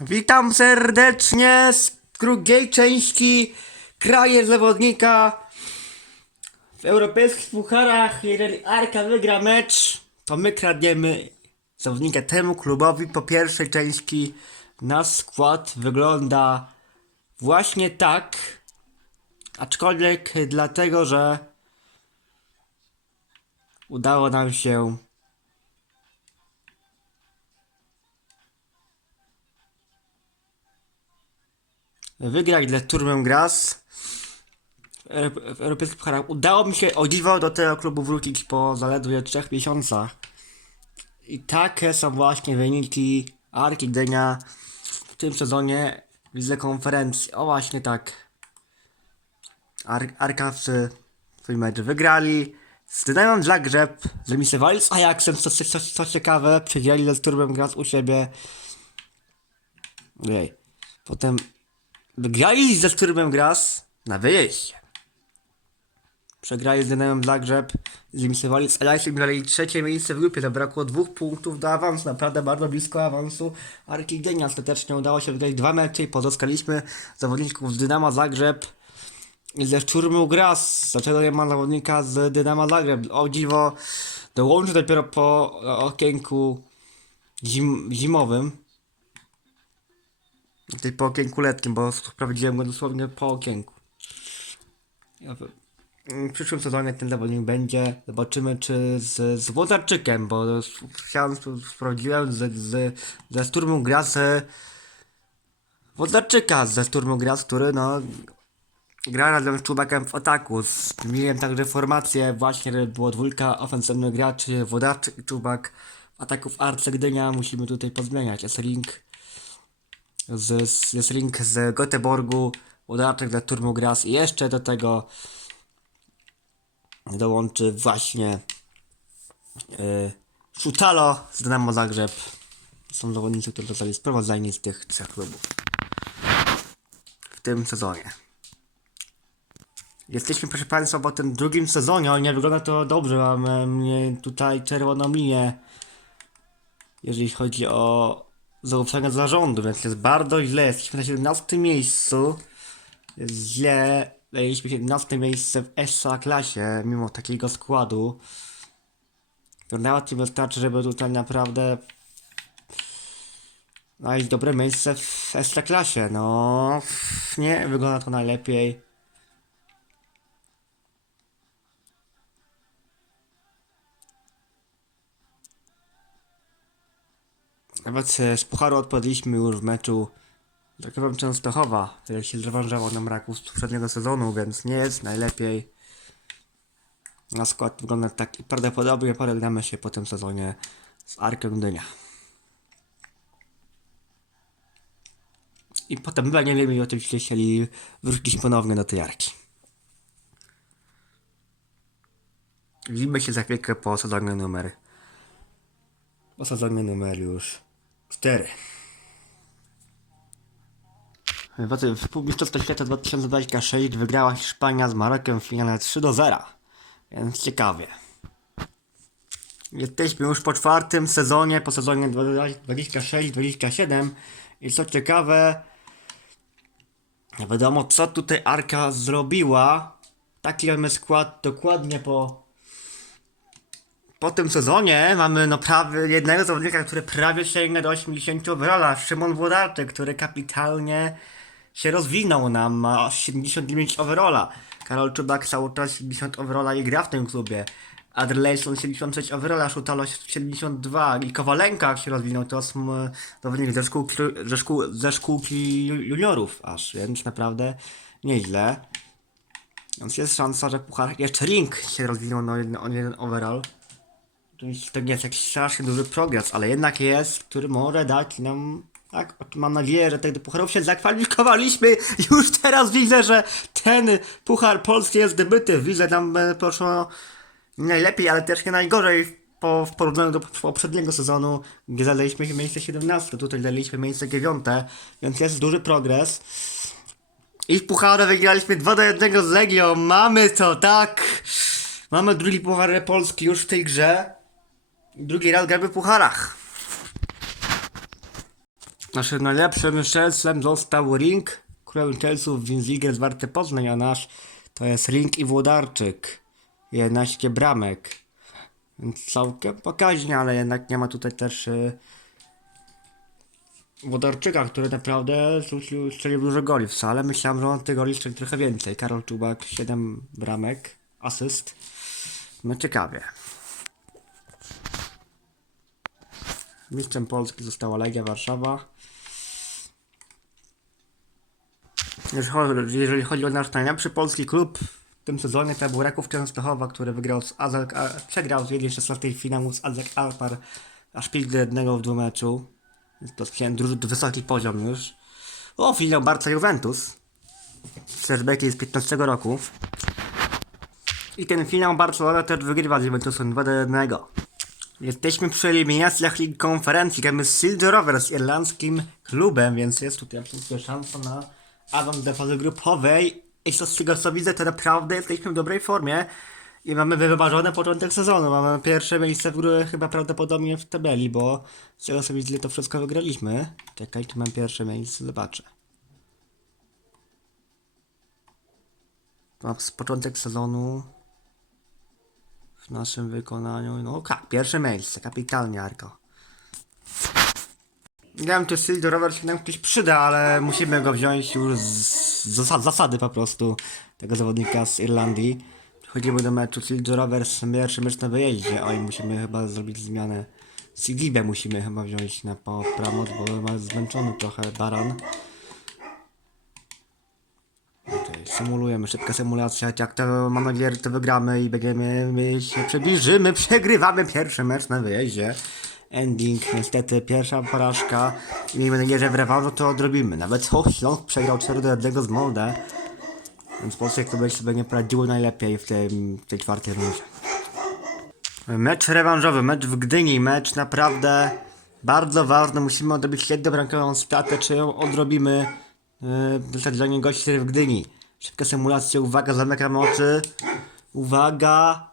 Witam serdecznie z drugiej części Kraje Zawodnika w europejskich pucharach. Jeżeli Arka wygra mecz, to my kradniemy zawodnika temu klubowi. Po pierwszej części nasz skład wygląda właśnie tak, aczkolwiek dlatego, że udało nam się wygrać dla Turmem Gras w Euro- w europejskich pucharach. Udało mi się o dziwo do tego klubu wrócić po zaledwie 3 miesiącach. I takie są właśnie wyniki Arki Gdynia w tym sezonie w Lidze Konferencji. O właśnie tak. Ar Arkawcy swój mecz wygrali. Z Dynamem Zagrzeb zremisowali z Ajaxem, co, co, co, co ciekawe, przegrali ze Turmem Gras u siebie. Ojej. Potem Wygrali ze Sturmem Gras na wyjeździe. Przegrali z Dynamem Zagrzeb, zremisowali z Eliasem, mieli trzecie miejsce w grupie, zabrakło dwóch punktów do awansu, naprawdę bardzo blisko awansu. Arki Gdynia ostatecznie udało się wygrać dwa mecze i pozyskaliśmy zawodników z Dynama Zagrzeb ze Szturmu Gras. Dlaczego nie ma zawodnika z Dynama Zagrzeb? O dziwo, dołączył dopiero po okienku zim zimowym. Tutaj po okienku letnim, bo sprawdziłem go dosłownie po okienku. Ja w przyszłym sezonie ten zawodnik będzie. Zobaczymy, czy z, z Włodarczykiem, bo chciałem, sp- sprawdziłem z, z, ze Sturmu gra z Włodarczyka ze Sturmu gra, który no gra razem z Czubakiem w ataku. Zmieniłem także formację właśnie, było dwójka ofensywnych graczy, Włodarczyk i Czubak w ataku w Arce Gdynia. Musimy tutaj pozmieniać. Jest z, jest link z Göteborgu, Udaczek dla Turmu Gras i jeszcze do tego dołączy właśnie yy, Szutalo z Dynamo Zagrzeb. Są zawodnicy, którzy zostali sprowadzeni z tych trzech klubów w tym sezonie. Jesteśmy, proszę Państwa, po tym drugim sezonie, ale nie wygląda to dobrze. Mamy tutaj czerwoną linię jeżeli chodzi o zaufanie zarządu, więc jest bardzo źle. Jesteśmy na 17 miejscu. Jest źle. Zajęliśmy 17 miejsce w ESA klasie, mimo takiego składu. To nawet nie wystarczy, żeby tutaj naprawdę znaleźć dobre miejsce w ESA klasie. No, nie wygląda to najlepiej. Nawet z Pucharu odpadliśmy już w meczu z Rakowem Częstochowa, który się zrewanżował nam raków z poprzedniego sezonu, więc nie jest najlepiej. Na skład wygląda tak i prawdopodobnie pożegnamy się po tym sezonie z Arką Gdynia. I potem będziemy mieli oczywiście chcieli wrócić ponownie do tej Arki. Widzimy się za chwilkę po sezonie numer po sezonie numer już 4. W, Mistrzostwie Świata 2026 wygrała Hiszpania z Marokiem w finale 3 do 0. Więc ciekawie. Jesteśmy już po czwartym sezonie, po sezonie 26-27 i co ciekawe, nie wiadomo co tutaj Arka zrobiła. Taki mamy skład dokładnie po po tym sezonie mamy prawie jednego zawodnika, który prawie sięga do 80 overalla, Szymon Włodarczyk, który kapitalnie się rozwinął nam, ma 79 overalla. Karol Czubak cały czas 70 overalla i gra w tym klubie. Adrelejson 76 overalla, Szutalo 72 i Kowalenka się rozwinął, to są e, zawodnik ze szkółki, ze, szkół, ze szkółki ju- juniorów aż, więc naprawdę nieźle. Więc jest szansa, że puchar jeszcze Ring się rozwinął na jeden, jeden overall. Oczywiście to nie jest jakiś strasznie duży progres, ale jednak jest, który może dać nam. Tak, mam nadzieję, że tych do pucharów się zakwalifikowaliśmy. Już teraz widzę, że ten puchar polski jest zdobyty. Widzę tam e, poszło nie najlepiej, ale też nie najgorzej po, w porównaniu do poprzedniego sezonu, gdzie zadaliśmy się miejsce 17. Tutaj daliśmy miejsce 9, więc jest duży progres. I w pucharze wygraliśmy 2 do 1 z Legią. Mamy to, tak! Mamy drugi puchar polski już w tej grze. Drugi raz gramy w pucharach. Naszym najlepszym strzelcem został Ring. Królem strzelców Winziger z Warte Poznań, a nasz to jest Ring i Włodarczyk. 11 bramek. Więc całkiem pokaźnie, ale jednak nie ma tutaj też y, który naprawdę rzucił, strzelił dużo goli wcale. Myślałem, że on tych goli strzeli trochę więcej. Karol Czubak 7 bramek, asyst. No ciekawie. Mistrzem Polski została Legia Warszawa. Jeżeli chodzi, o nasz najlepszy polski klub w tym sezonie, to był Raków Częstochowa, który wygrał z Azek, a, przegrał z 1-16 finału z Azek Alpar aż 5 do 1 w dwumeczu. To duży, wysoki poziom już. O, finał Barca Juventus. Flashbacki z 15 roku. I ten finał Barcelona też wygrywa z Juventusem 2 do 1. Jesteśmy przy eliminacjach Ligi Konferencji. Gramy z Silver Rovers, irlandzkim klubem, więc jest tutaj absolutnie szansa na awans do fazy grupowej. I co z tego co widzę, to naprawdę jesteśmy w dobrej formie. I mamy wymarzony początek sezonu. Mamy pierwsze miejsce w górę chyba prawdopodobnie w tabeli, bo z tego co widzę to wszystko wygraliśmy. Czekaj, tu mam pierwsze miejsce, zobaczę. Mam z początek sezonu w naszym wykonaniu. No tak, pierwsze miejsce, kapitalnie Arko. Wiem, czy Silver Rover się nam ktoś przyda, ale musimy go wziąć już z zasad, zasady po prostu tego zawodnika z Irlandii. Chodzimy do meczu Silver Rovers, pierwszy mecz na wyjeździe. Oj, musimy chyba zrobić zmianę. Sigibę musimy chyba wziąć na po- pomoc, bo ma zmęczony trochę baran. Symulujemy, szybka symulacja, jak to mam nadzieję, że to wygramy i będziemy, my się przybliżymy, przegrywamy pierwszy mecz na wyjeździe. Ending, niestety pierwsza porażka miejmy nadzieję, że w rewanżu to odrobimy. Nawet o, przegrał 4 do 1 z Molde, więc Polskie kluby sobie nie poradziło najlepiej w, tym, w tej czwartej rundzie. Mecz rewanżowy, mecz w Gdyni, mecz naprawdę bardzo ważny. Musimy odrobić jedną bramkową stratę, czy ją odrobimy yy, zadanie gości w Gdyni. Szybka symulacja, uwaga, zamykam oczy. Uwaga.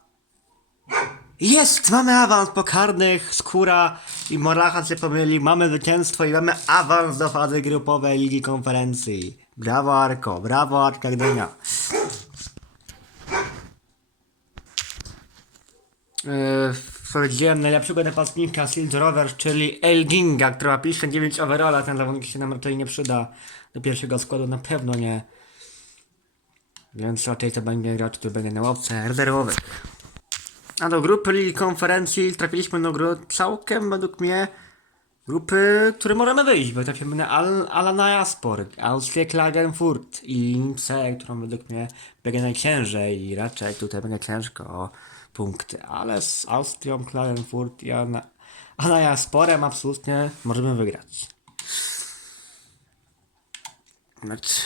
Jest! Mamy awans po karnych, Skóra i Moracha się pomyli. Mamy zwycięstwo i mamy awans do fazy grupowej Ligi Konferencji. Brawo Arko, brawo Arka Gdynia. Yy, Powiedziałem najlepszego napastnika Silver Rovers, czyli Elginga, która pisze 9 overalla. Ten zawodnik się nam raczej nie przyda do pierwszego składu, na pewno nie. Więc raczej to będzie gracz, który będzie na ławce rezerwowych. A do grupy Ligi Konferencji trafiliśmy do gru całkiem, według mnie, grupy, które możemy wyjść, bo trafimy na Al Alanaja Sport, Austrię Klagenfurt i Lince, którą według mnie będzie najciężej i raczej tutaj będzie ciężko o punkty, ale z Austrią Klagenfurt i Ana Alanaja Sporem absolutnie możemy wygrać. Mecz.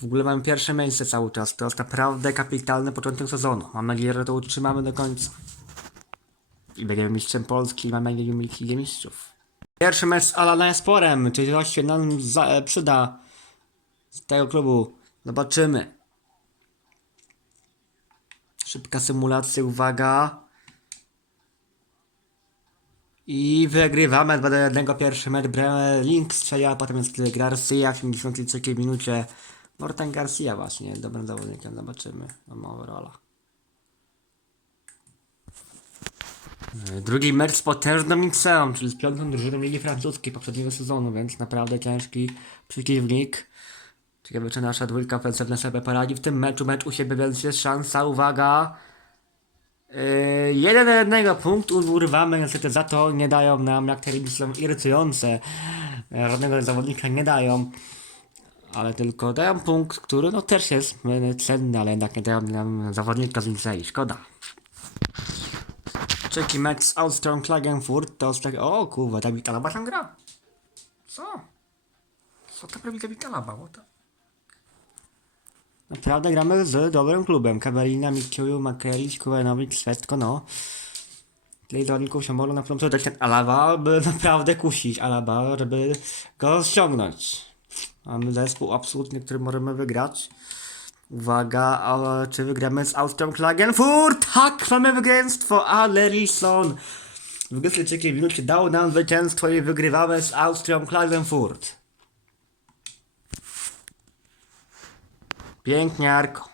W ogóle mamy pierwsze miejsce cały czas. To jest naprawdę kapitalny początek sezonu. Mam nadzieję, że to utrzymamy do końca. I będziemy mistrzem Polski i mamy nadzieję mieć Ligę Mistrzów. Pierwszy mecz z Alana Sporem, czyli coś się nam za, e, przyda z tego klubu. Zobaczymy. Szybka symulacja, uwaga. I wygrywamy 2 do 1 pierwszy mecz. Link strzela, potem jest Garcia w 73 minucie. Morten Garcia właśnie, dobrym zawodnikiem, zobaczymy. Mam overalla. E, Drugi mecz z potężną Mixeą, czyli z piątą drużyną Ligi Francuskiej poprzedniego sezonu, więc naprawdę ciężki przeciwnik. Ciekawe, czy nasza dwójka ofensywna sobie poradzi w tym meczu. Mecz u siebie, więc jest szansa, uwaga. Yy, jeden do jednego punkt urwamy, niestety za to nie dają nam, jak te są irytujące. Yy, Żadnego zawodnika nie dają. Ale tylko dają punkt, który no też jest cenny, ale jednak nie dają nam zawodnika z Licei. Szkoda. Trzeci mecz z Austrią Klagenfurt to tak... O kurwa, Dawid Alaba tam gra. Co? Co to robi Dawid Alaba? What the... Naprawdę gramy z dobrym klubem. Kabelina, Mikiu, Makelić, Kuwenowicz, Swetko, no. Tyle zawodników się mogło na pewno przydać ten Alaba, by naprawdę kusić Alaba, żeby go ściągnąć. Mamy zespół absolutnie, który możemy wygrać. Uwaga, a czy wygramy z Austrią Klagenfurt? Tak, mamy wygręstwo, ale Lisson w 23 minucie dał nam zwycięstwo i wygrywamy z Austrią Klagenfurt. Pięknie, Arko.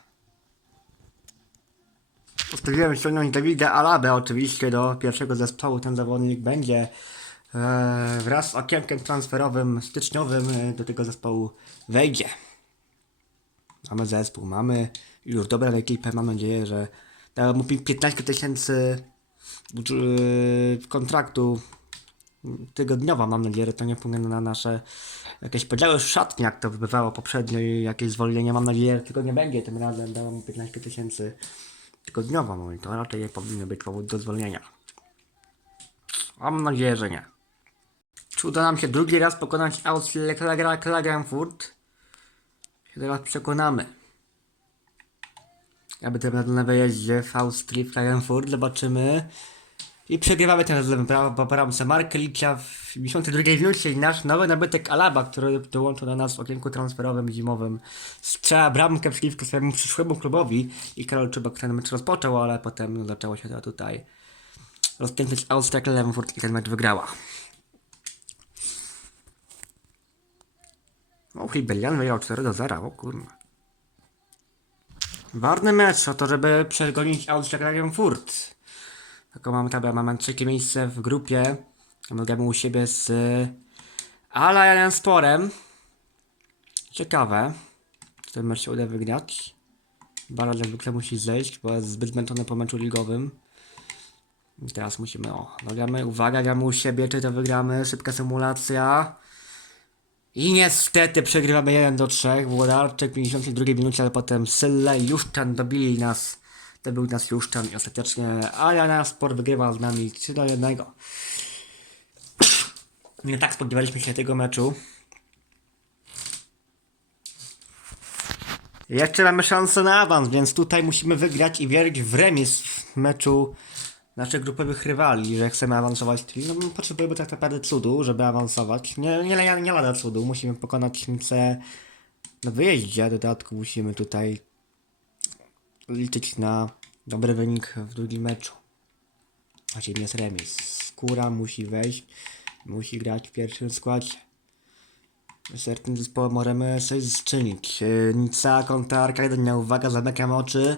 Postanowiłem ściągnąć Davida Alabę oczywiście do pierwszego zespołu. Ten zawodnik będzie e, wraz z okienkiem transferowym styczniowym e, do tego zespołu wejdzie. Mamy zespół, mamy już dobrą ekipę. Mam nadzieję, że dałem mu pi- 15 tysięcy yy, kontraktu tygodniowo. Mam nadzieję, to nie wpłynie na nasze jakieś podziały szatni, jak to bywało poprzednio i jakieś zwolnienie. Mam nadzieję, że tego nie będzie. Tym razem dałem mu 15 tysięcy tygodniowo. No i to raczej powinno być powód do zwolnienia. Mam nadzieję, że nie. Czy uda nam się drugi raz pokonać Klagen- Klagenfurt? Się teraz przekonamy. Tym razem na wyjeździe w Austrii, w Klagenfurt, zobaczymy. I przegrywamy ten razem bra- po bramce Markelicza w 52 minucie i nasz nowy nabytek Alaba, który dołączył do nas w okienku transferowym zimowym, strzela bramkę przeciwko swojemu przyszłemu klubowi i Karol Czubak ten mecz rozpoczął, ale potem zaczęło się to tutaj rozkręcać Austria Klagenfurt i ten mecz wygrała. O, Hibelian wyjął 4 do 0, o kurwa. Ważny mecz o to, żeby przegonić Austrię Klagenfurt. Taką mamy tabelę, mamy trzecie miejsce w grupie. Gramy u siebie z Alliance Sporem. Ciekawe, czy ten mecz się uda wygrać. Barat jak zwykle musi zejść, bo jest zbyt zmęczony po meczu ligowym. I teraz musimy, o, no uwaga, gramy u siebie, czy to wygramy, szybka symulacja. I niestety przegrywamy 1 do 3. Włodarczyk w 52 minucie, ale potem Sylle i Juszczan dobili nas. Dobił nas Juszczan i ostatecznie Ajana Sport wygrywa z nami 3 do 1. Nie tak spodziewaliśmy się tego meczu. Jeszcze mamy szansę na awans, więc tutaj musimy wygrać i wierzyć w remis w meczu naszych grupowych rywali, że chcemy awansować. No, my potrzebujemy tak naprawdę cudu, żeby awansować. Nie, nie, nie, nie lada cudu, musimy pokonać Niemce na wyjeździe. W dodatku musimy tutaj liczyć na dobry wynik w drugim meczu. Właściwie jest remis. Skóra musi wejść, musi grać w pierwszym składzie. Z tym zespołem możemy coś zczynić. Yy, Nica kontra Arkadia, uwaga, zamykam oczy.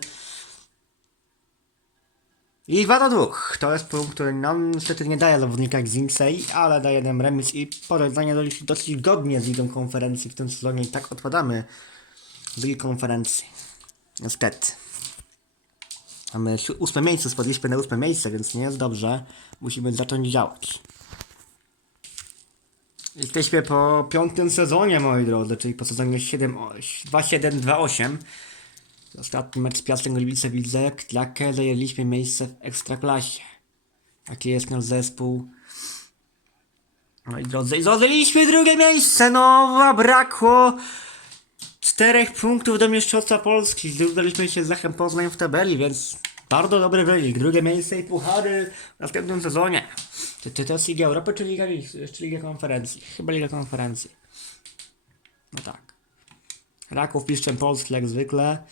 I 2 do 2. To jest punkt, który nam niestety nie daje zawodnika jak Zinksei, ale daje nam remis i porównanie dosyć godnie z ligą konferencji w tym sezonie i tak odpadamy z ligi konferencji. Niestety. Mamy ósme miejsce, spadliśmy na ósme miejsce, więc nie jest dobrze. Musimy zacząć działać. Jesteśmy po piątym sezonie, moi drodzy, czyli po sezonie 7, 2-7-2-8. Ostatni mecz z Piastem Gliwice widzę, klakę zajęliśmy miejsce w Ekstraklasie. Taki jest nasz zespół. Moi drodzy, i zajęliśmy drugie miejsce, no a brakło czterech punktów do Mistrzostwa Polski. Zdaliśmy się z Lechem Poznań w tabeli, więc bardzo dobry wynik. Drugie miejsce i puchary w następnym sezonie. Czy, czy to jest Liga Europy, czy Liga, czy Liga Konferencji? Chyba Liga Konferencji. No tak. Raków Piszczem Polski jak zwykle.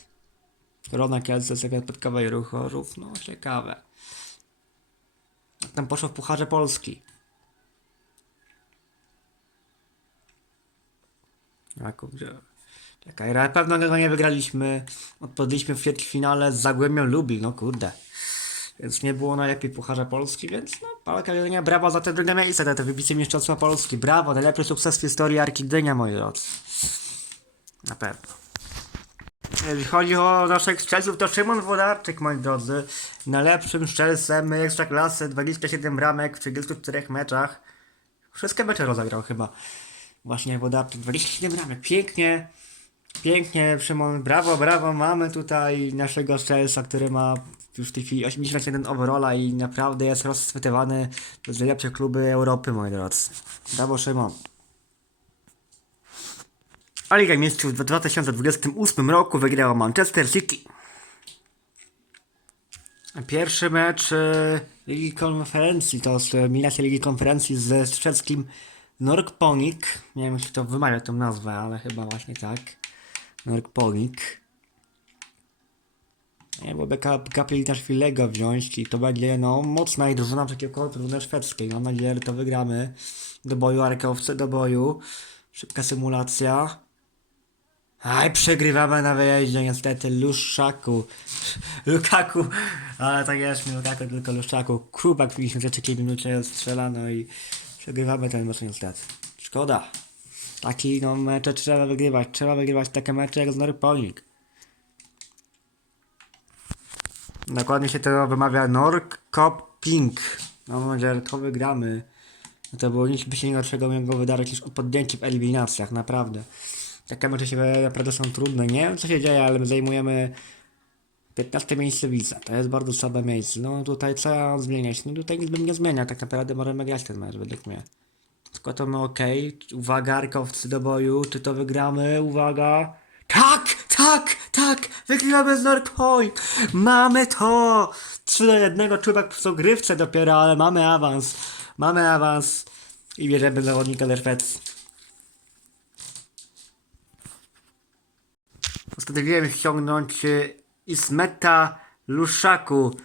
Korona Kielce, Sekret Podkowej Ruch Chorzów. No ciekawe. Jak tam poszło w Pucharze Polski. Raków, gdzie... Czekaj, na pewno go nie wygraliśmy. Odpadliśmy w finale z Zagłębią Lublin, no kurde. Więc nie było najlepiej w Pucharze Polski, więc no, Palka Gdynia, brawo za te drugie miejsce, za te wybicie Mistrzostwa Polski. Brawo, najlepszy sukces w historii Arki Gdynia, moi drodzy. Na pewno. Jeśli chodzi o naszych strzelców, to Szymon Wodarczyk, moi drodzy, najlepszym strzelcem Ekstraklasy, 27 bramek w 34 meczach. Wszystkie mecze rozegrał chyba. Właśnie Wodarczyk, 27 bramek, pięknie, pięknie, Szymon, brawo, brawo, mamy tutaj naszego strzelca, który ma już w tej chwili 81 overalla i naprawdę jest rozchwytywany przez najlepsze kluby Europy, moi drodzy. Brawo, Szymon. A Liga Mistrzów w 2028 roku wygrała Manchester City. Pierwszy mecz e, Ligi Konferencji to eliminacja Ligi Konferencji ze strzeleckim Norkponik. Nie wiem, czy to wymawia tą nazwę, ale chyba właśnie tak. Norkponik. Nie, bo beka kapli też Filego wziąć i to będzie no mocna i drużyna przeciwko drużynie szwedzkiej. Mam nadzieję, że to wygramy. Do boju, arkowcy do boju. Szybka symulacja. Aj, przegrywamy na wyjeździe niestety Luszaku. Lukaku. Ale tak jest, nie Lukaku, tylko Luszaku. Krubak w 53 minucie strzelano i przegrywamy ten mecz niestety. Szkoda. Taki no mecze trzeba wygrywać. Trzeba wygrywać takie mecze jak z Norpolik. Dokładnie się to wymawia Norrköping. No mam nadzieję, że to wygramy. No to było nic by się gorszego mogło wydarzyć niż podjęcie w eliminacjach, naprawdę. Takie mecze się naprawdę są trudne. Nie wiem co się dzieje, ale my zajmujemy 15 miejsce widza. To jest bardzo słabe miejsce. No tutaj co zmieniać? No tutaj nic bym nie zmieniał. Tak naprawdę możemy grać ten mecz według mnie. Skład to my ok. Uwaga, arkowcy do boju. Czy to wygramy? Uwaga. Tak, tak, tak! Wygramy z Northpoint! Mamy to! 3 do 1, człowiek w grywce dopiero, ale mamy awans. Mamy awans. I bierzemy zawodnika ze Szwecji. Postanowiłem ściągnąć y, Ismeta Luszaku,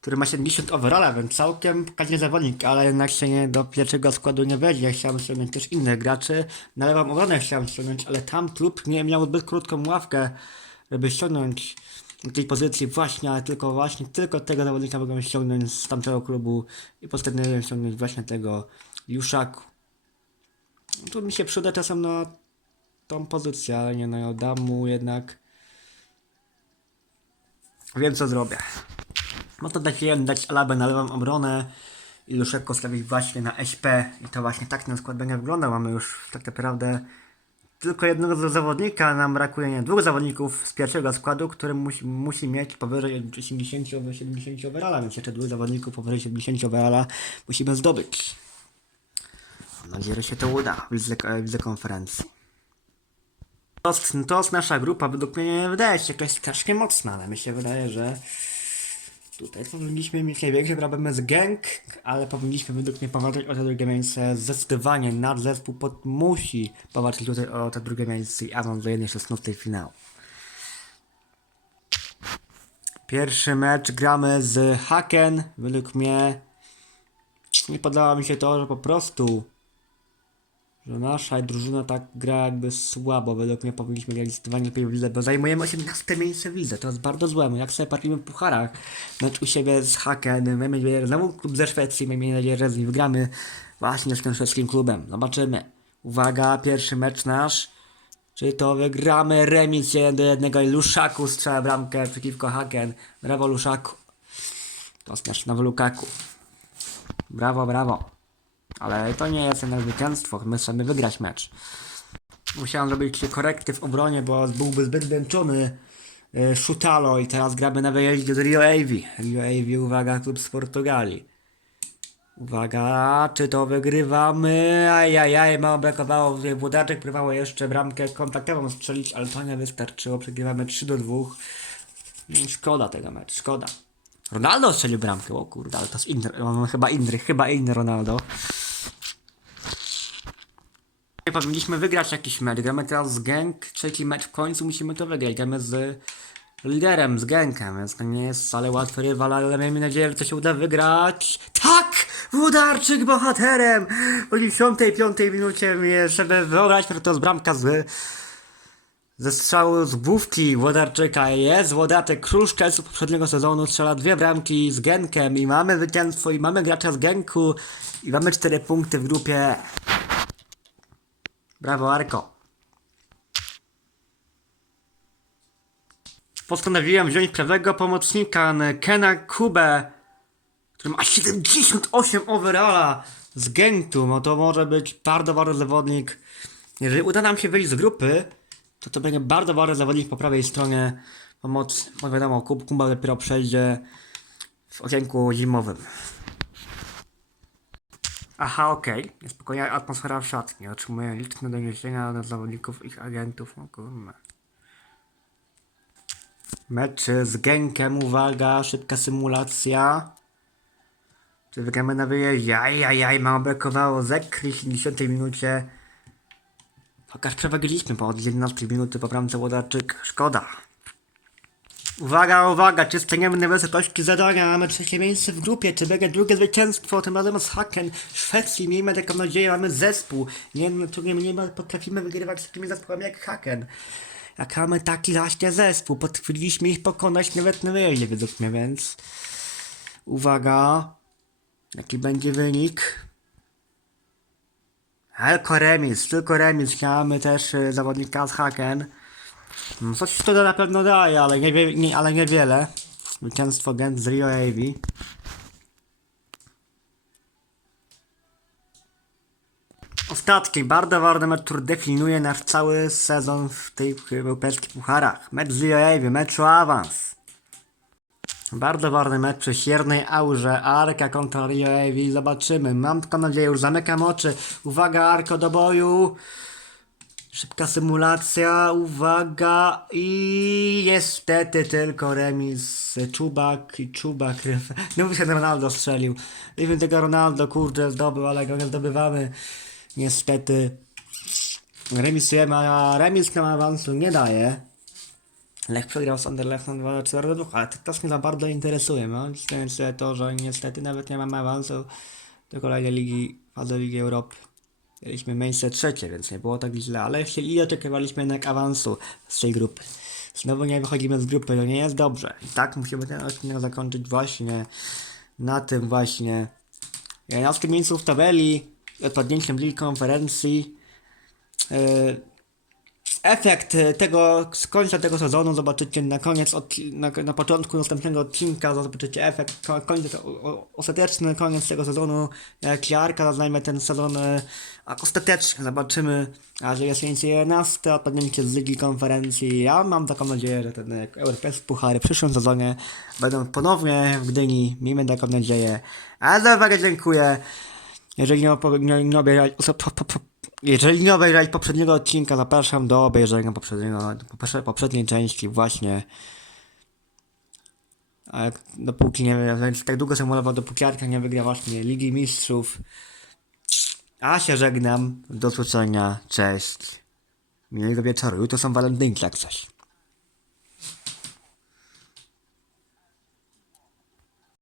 który ma 70 overalla, więc całkiem pokaźny zawodnik, ale jednak się nie do pierwszego składu nie wejdzie. Chciałem ściągnąć też innych graczy. Na lewą obronę chciałem ściągnąć, ale tam klub nie miał zbyt krótką ławkę, żeby ściągnąć do tej pozycji właśnie, ale tylko właśnie, tylko tego zawodnika mogłem ściągnąć z tamtego klubu i postanowiłem ściągnąć właśnie tego Luszaku. Tu mi się przyda czasem na tą pozycję, ale nie no, dam mu jednak. Wiem co zrobię. No to trafiłem dać Alabę na lewą obronę i już stawić właśnie na SP i to właśnie tak ten skład będzie wyglądał. Mamy już tak naprawdę tylko jednego zawodnika, nam brakuje nie, dwóch zawodników z pierwszego składu, który musi, musi mieć powyżej 80 70 overalla, więc jeszcze dwóch zawodników powyżej 70 overalla musimy zdobyć. Mam nadzieję, że się to uda w lidze, w lidze konferencji. To, jest- to jest nasza grupa, według mnie nie wydaje się jakaś strasznie mocna, ale mi się wydaje, że tutaj powinniśmy mieć największe problemy z gang, ale powinniśmy według mnie powalczyć o te drugie miejsce zdecydowanie. Nad zespół pod, musi powalczyć tutaj o te drugie miejsce i awans do 1.16 finału. Pierwszy mecz gramy z Haken. Według mnie nie podoba mi się to, że po prostu że nasza drużyna tak gra jakby słabo. Według mnie powinniśmy grać zdecydowanie lepiej w lidze, bo zajmujemy 18 miejsce w lidze. To jest bardzo złe. Jak sobie patrzymy w pucharach, mecz u siebie z Haken, mamy nadzieję, że znowu klub ze Szwecji, mamy nadzieję, że z nim wygramy właśnie z tym szwedzkim klubem. Zobaczymy. Uwaga, pierwszy mecz nasz. Czy to wygramy remis 1 do 1 i Luszaku strzela bramkę przeciwko Haken. Brawo Luszaku. To nasz nowy Lukaku. Brawo, brawo. Ale to nie jest jednak zwycięstwo, my chcemy wygrać mecz. Musiałem zrobić korekty w obronie, bo byłby zbyt zmęczony y, Szutalo i teraz gramy na wyjeździe do Rio Ave. Rio Ave, uwaga, klub z Portugalii. Uwaga, czy to wygrywamy? Ajajaj, mało brakowało, Włodaczek próbował jeszcze bramkę kontaktową strzelić, ale to nie wystarczyło, przegrywamy 3 do 2. Mm, Szkoda tego meczu, szkoda. Ronaldo strzelił bramkę, o kurde, ale to jest inny, on chyba inny, chyba inny Ronaldo. Powinniśmy wygrać jakiś mecz. Gramy teraz z Genk. Trzeci mecz w końcu musimy to wygrać. Gramy z liderem, z Genkiem, więc to nie jest wcale łatwy rywal, ale miejmy nadzieję, że to się uda wygrać. Tak! Włodarczyk bohaterem! W 85 minucie, żeby wyobraź, że to jest bramka z ze strzału z główki Włodarczyka jest Włodatek król Szczeców poprzedniego sezonu strzela dwie bramki z Genkiem i mamy zwycięstwo i mamy gracza z Genku i mamy cztery punkty w grupie Brawo Arko. Postanowiłem wziąć prawego pomocnika Kena Kubę, który ma 78 overalla z Gentu. No to może być bardzo ważny zawodnik. Jeżeli uda nam się wyjść z grupy, to to będzie bardzo ważny zawodnik po prawej stronie pomocy. Bo wiadomo, Kub Kuba dopiero przejdzie w okienku zimowym. Aha, okej. Okay. Spokojna atmosfera w szatni. Otrzymuję liczne doniesienia od zawodników ich agentów. O kurwa. Mecz z Genkiem, uwaga, szybka symulacja. Czy wygramy na wyjeździe? Ajajaj, mało brakowało. Zekry w 70 minucie. Pokaż przeważyliśmy po od 11 minuty po bramce. Szkoda. Uwaga, uwaga, czy staniemy wysokości zadania? Mamy trzecie miejsce w grupie, czy będzie drugie zwycięstwo, tym razem z Haken, Szwecji, miejmy taką nadzieję, mamy zespół. Nie, no, tu nie, potrafimy wygrywać z takimi zespołami jak Haken. Jak mamy taki właśnie zespół, potrafiliśmy ich pokonać nawet na wyjeździe według mnie, więc... Uwaga, jaki będzie wynik? Tylko remis, tylko remis, mamy też y, zawodnika z Haken. No, Coś to na pewno daje, ale, nie, nie, ale niewiele. Zwycięstwo Gent z Rio Avi. Ostatni, bardzo ważny mecz, który definiuje nasz cały sezon w tych europejskich pucharach. Mecz z Rio Avi, mecz o awans. Bardzo ważny mecz przy siernej aurze. Arka kontra Rio Avi. Zobaczymy. Mam tylko nadzieję, już zamykam oczy. Uwaga, Arko do boju. Szybka symulacja, uwaga i niestety tylko remis Czubak i Czubak. No by się Ronaldo strzelił. Nie wiem tego Ronaldo, kurde, zdobył, ale go nie zdobywamy. Niestety. Remisujemy, a remis nam awansu nie daje. Lech przegrał z Anderlechtem 2-4 do 2, ale to też mnie za bardzo interesuje. No, więc to, że niestety nawet nie mamy awansu do kolejnej ligi, fazy Ligi Europy. Mieliśmy miejsce trzecie, więc nie było tak źle, ale chcieli oczekiwaliśmy jednak awansu z tej grupy. Znowu nie wychodzimy z grupy, to nie jest dobrze. I tak musimy ten odcinek zakończyć właśnie na tym właśnie 11 miejscu w tabeli, odpadnięciem Ligi Konferencji. Yy, Efekt e, tego, z końca tego sezonu zobaczycie na koniec, na, na początku następnego odcinka, zobaczycie efekt, ko, koniec, o, ostateczny koniec tego sezonu, jak Jarka zajmie ten sezon, e, a ostatecznie zobaczymy, a że jest miejsce 11, odpadnięcie z Ligi Konferencji, ja mam taką nadzieję, że ten e, Europejski Puchary w przyszłym sezonie będą ponownie w Gdyni, miejmy taką nadzieję, a za uwagę dziękuję, jeżeli nie, nie, nie po, po, po, jeżeli nie obejrzeli poprzedniego odcinka, zapraszam do obejrzenia poprzedniego, poprze- poprzedniej części właśnie. A jak- dopóki nie, więc tak długo symulował, dopóki Arka nie wygra właśnie Ligi Mistrzów. A się żegnam, do usłyszenia, cześć. Miłego wieczoru, jutro są walentynki jak coś.